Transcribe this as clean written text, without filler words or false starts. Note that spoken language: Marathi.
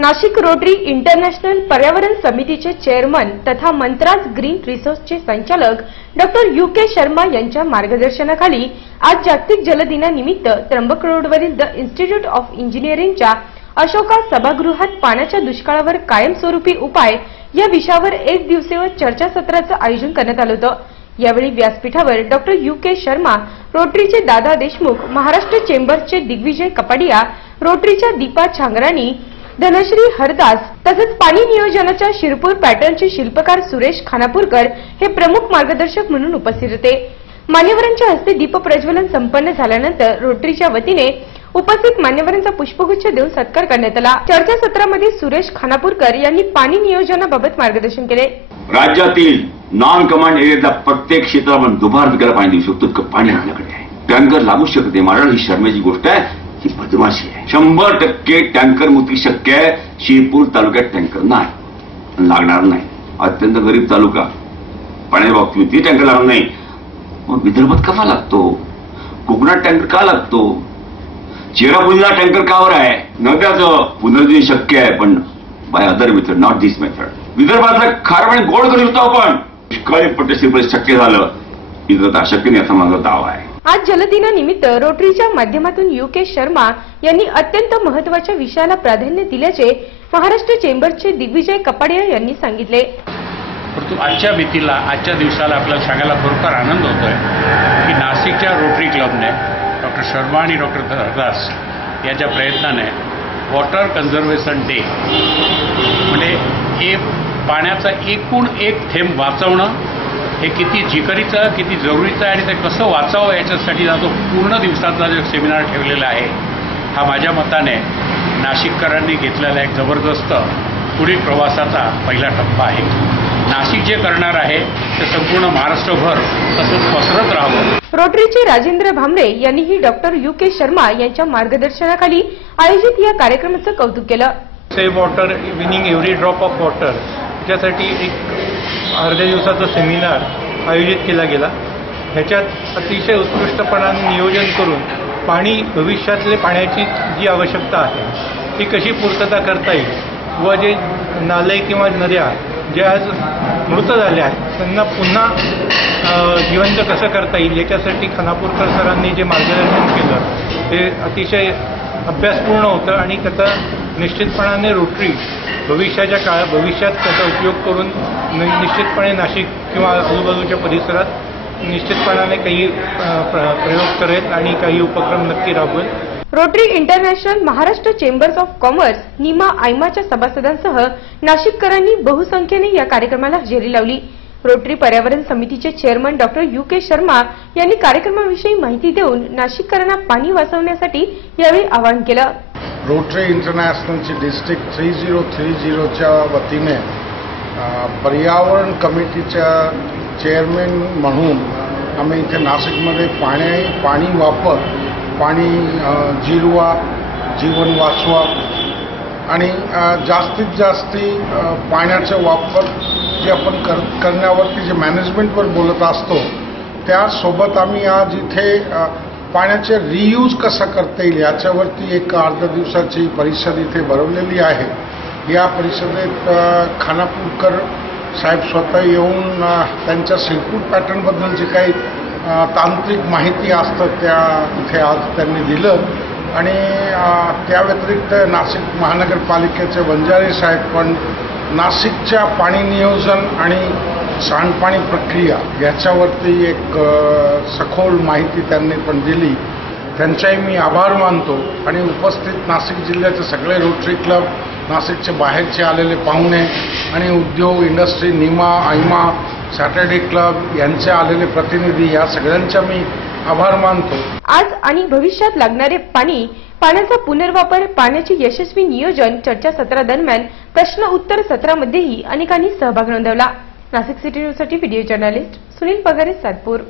नाशिक रोटरी इंटरनॅशनल पर्यावरण समितीचे चेअरमन तथा मंत्राज ग्रीन रिसोर्सचे संचालक डॉक्टर UK शर्मा यांच्या मार्गदर्शनाखाली आज जागतिक जल दिनानिमित्त त्र्यंबक रोडवरील द इन्स्टिट्यूट ऑफ इंजिनिअरिंगच्या अशोका सभागृहात पाण्याच्या दुष्काळावर कायमस्वरूपी उपाय या विषयावर एक दिवसीय चर्चासत्राचे आयोजन करण्यात आले होते। यावेळी व्यासपीठावर डॉक्टर UK शर्मा, रोटरीचे दादा देशमुख, महाराष्ट्र चेंबर्सचे दिग्विजय कपाडिया, रोटरीच्या दीपा छांगराणी, धनश्री हरदास तसेच पाणी नियोजनाच्या शिरपूर पॅटर्नचे शिल्पकार सुरेश खानापूरकर हे प्रमुख मार्गदर्शक म्हणून उपस्थित होते। मान्यवरांच्या हस्ते दीप प्रज्वलन संपन्न झाल्यानंतर रोटरीच्या वतीने उपस्थित मान्यवरांचा पुष्पगुच्छ देऊन सत्कार करण्यात आला। चर्चासत्रामध्ये सुरेश खानापूरकर यांनी पाणी नियोजनाबाबत मार्गदर्शन केले। राज्यातील नॉन कमांड एरियातल्या प्रत्येक क्षेत्रामध्ये दुबार विकायला पाणी देऊ शकतो इतकं पाणी आपल्याकडे आहे। टँकर लागू शकते। महाराज ही शर्मेची गोष्ट आहे, ही बदमाशी आहे। 100% टँकर मुक्ती शक्य आहे। शिरपूर तालुक्यात टँकर नाही, लागणार नाही। अत्यंत गरीब तालुका, पाण्याच्या बाबतीत टँकर लागणार नाही। मग विदर्भात कसा लागतो? कोकणात टँकर का लागतो? चेरापुंजीला टँकर कावर आहे? नद्याचं पुनरुज्जीवन शक्य आहे, पण by other method, not this method. विदर्भातलं खारं पाणी गोड करू शकतो आपण। दुष्काळी पट्टशिरपूर शक्य झालं, इतर अशक्य नाही असा माझा दावा आहे। आज जलदिनानिमित्त रोटरीच्या माध्यमातून UK शर्मा यांनी अत्यंत महत्त्वाच्या विषयाला प्राधान्य दिल्याचे महाराष्ट्र चेंबर्सचे दिग्विजय कपाडिया यांनी सांगितले। परंतु आजच्या मितीला, आजच्या दिवसाला आपल्याला सांगायला भरपूर आनंद होतोय की नाशिकच्या रोटरी क्लबने डॉक्टर शर्मा आणि डॉक्टर हरदास यांच्या प्रयत्नाने वॉटर कन्झर्वेशन डे म्हणजे हे पाण्याचा एकूण एक थेंब वाचवणं हे किती जिकरीचं, किती जरुरीचं आहे आणि ते कसं वाचावं याच्यासाठी जो पूर्ण दिवसाचा जो सेमिनार ठेवलेला आहे, हा माझ्या मताने नाशिककरांनी घेतलेला एक जबरदस्त पुढील प्रवासाचा पहिला टप्पा आहे। नाशिक जे करणार आहे ते संपूर्ण महाराष्ट्रभर तसंच पसरत राहावं। रोटरीचे राजेंद्र भामरे यांनीही डॉक्टर UK शर्मा यांच्या मार्गदर्शनाखाली आयोजित या कार्यक्रमाचं कौतुक केलं। Save water, winning every drop of water याच्यासाठी एक अर्ध्या दिवसाचा सेमिनार आयोजित केला गेला। ह्याच्यात अतिशय उत्कृष्टपणाने नियोजन करून पाणी, भविष्यातले पाण्याची जी आवश्यकता आहे ती कशी पूर्तता करता येईल व जे नाले किंवा नद्या ज्या आज मृत झाल्या आहेत त्यांना पुन्हा जिवंत कसं करता येईल याच्यासाठी खानापूरकर सरांनी जे मार्गदर्शन केलं ते अतिशय अभ्यासपूर्ण होतं आणि त्याचा निश्चितपणाने रोटरी भविष्यात त्याचा उपयोग करून निश्चितपणे नाशिक किंवा आजूबाजूच्या परिसरात निश्चितपणाने काही प्रयोग करेल आणि काही उपक्रम नक्की राबवेल। Rotary International, Maharashtra Chambers of Commerce, NIMA, आयमाच्या सभासदांसह नाशिककरांनी बहुसंख्येने या कार्यक्रमाला हजेरी लावली। रोटरी पर्यावरण समितीचे चेअरमन डॉक्टर UK शर्मा यांनी कार्यक्रमाविषयी माहिती देऊन नाशिककरांना पाणी वाचवण्यासाठी यावेळी आवाहन केलं। रोटरी इंटरनॅशनलची डिस्ट्रिक्ट 3030च्या वतीने पर्यावरण कमिटीच्या चेअरमॅन म्हणून आम्ही इथे नाशिकमध्ये पाणी वापर, पाणी जिरवा, जीवन वाचवा आणि जास्तीत जास्त पाण्याचा वापर जे आपण करण्यावरती जे मॅनेजमेंटवर बोलत असतो त्यासोबत आम्ही आज इथे पाण्याचे रियूज कसा करता येईल याच्यावरती एक अर्ध्या दिवसाची परिषद इथे भरवलेली आहे। या परिषदेत खानापूरकर साहेब स्वतः येऊन त्यांच्या शिरपूर पॅटर्नबद्दल जे काही तांत्रिक माहिती असतं त्या इथे आज त्यांनी दिलं आणि त्या व्यतिरिक्त नाशिक महानगरपालिकेचे वंजारे साहेब पण नाशिकच्या पाणी नियोजन आणि सांडपाणी प्रक्रिया याच्यावरती एक सखोल माहिती त्यांनी पण दिली। त्यांचाही मी आभार मानतो आणि उपस्थित नाशिक जिल्ह्याचे सगळे रोटरी क्लब, नाशिकचे बाहेरचे आलेले पाहुणे आणि उद्योग, industry, Nima, Aima, Saturday club यांचे आलेले प्रतिनिधी या सगळ्यांचा मी आभार मानतो। आज आणि भविष्यात लागणारे पाणी, पाण्याचा पुनर्वापर, पाण्याचे यशस्वी नियोजन चर्चासत्रादरम्यान प्रश्न उत्तर सत्रामध्येही अनेकांनी सहभाग नोंदवला। नाशिक सिटी न्यूजसाठी व्हिडिओ जर्नलिस्ट सुनील पगारे, सातपूर।